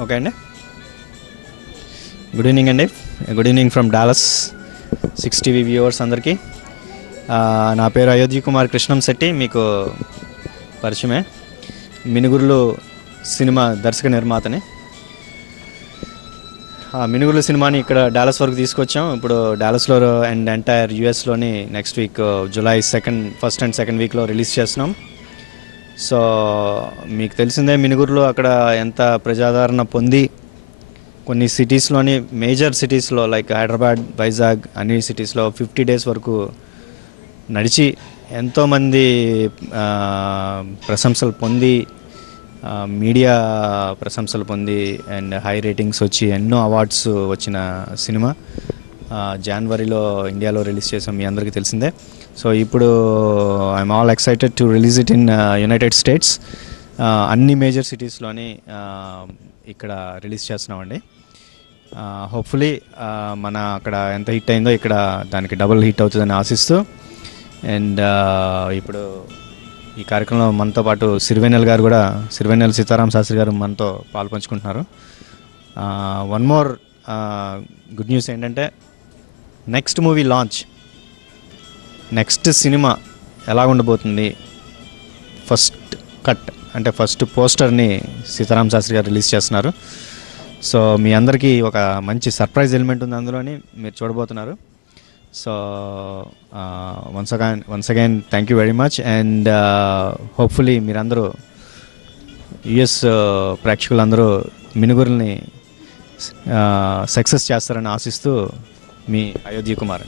Okay అండి. Good evening అండి. Good evening from Dallas 6 TV viewers అందరికీ. నా పేరు అయోధ్య కుమార్ కృష్ణం శెట్టి. మీకు పరిచయమే. మినుగురులు సినిమా దర్శక నిర్మాతని. మినుగురులు సినిమాని ఇక్కడ డాలస్ వరకు తీసుకొచ్చాం. ఇప్పుడు డాలస్లో అండ్ ఎంటైర్ యూఎస్లోని next week July first and second వీక్లో రిలీజ్ చేస్తున్నాం. సో మీకు తెలిసిందే మినుగురులు అక్కడ ఎంత ప్రజాదరణ పొంది కొన్ని సిటీస్లోని మేజర్ సిటీస్లో లైక్ హైదరాబాద్, వైజాగ్ అన్ని సిటీస్లో 50 days వరకు నడిచి ఎంతోమంది ప్రశంసలు పొంది, మీడియా ప్రశంసలు పొంది అండ్ హై రేటింగ్స్ వచ్చి ఎన్నో అవార్డ్స్ వచ్చిన సినిమా జనవరిలో ఇండియాలో రిలీజ్ చేసాం, మీ అందరికీ తెలిసిందే. సో ఇప్పుడు I'm all excited to release it in United states. అన్ని మేజర్ సిటీస్లోని ఇక్కడ రిలీజ్ చేస్తున్నామండి. హోప్ఫుల్లీ మన అక్కడ ఎంత హిట్ అయిందో ఇక్కడ దానికి డబుల్ హిట్ అవుతుందని ఆశిస్తూ, అండ్ ఇప్పుడు ఈ కార్యక్రమంలో మనతో పాటు సిరివెన్నెల సీతారాం శాస్త్రి గారు మనతో పాల్పంచుకుంటున్నారు. వన్ మోర్ గుడ్ న్యూస్ ఏంటంటే next movie launch, next cinema ఎలా ఉండబోతుంది, ఫస్ట్ కట్ అంటే ఫస్ట్ పోస్టర్ని సీతారాం శాస్త్రి గారు రిలీజ్ చేస్తున్నారు. సో మీ అందరికీ ఒక మంచి సర్ప్రైజ్ ఎలిమెంట్ ఉంది అందులోని, మీరు చూడబోతున్నారు. So once again thank you very much. And hopefully మీరందరూ యుఎస్ ప్రేక్షకులందరూ మినుగురుల్ని సక్సెస్ చేస్తారని ఆశిస్తూ మీ అయోధ్య కుమార్.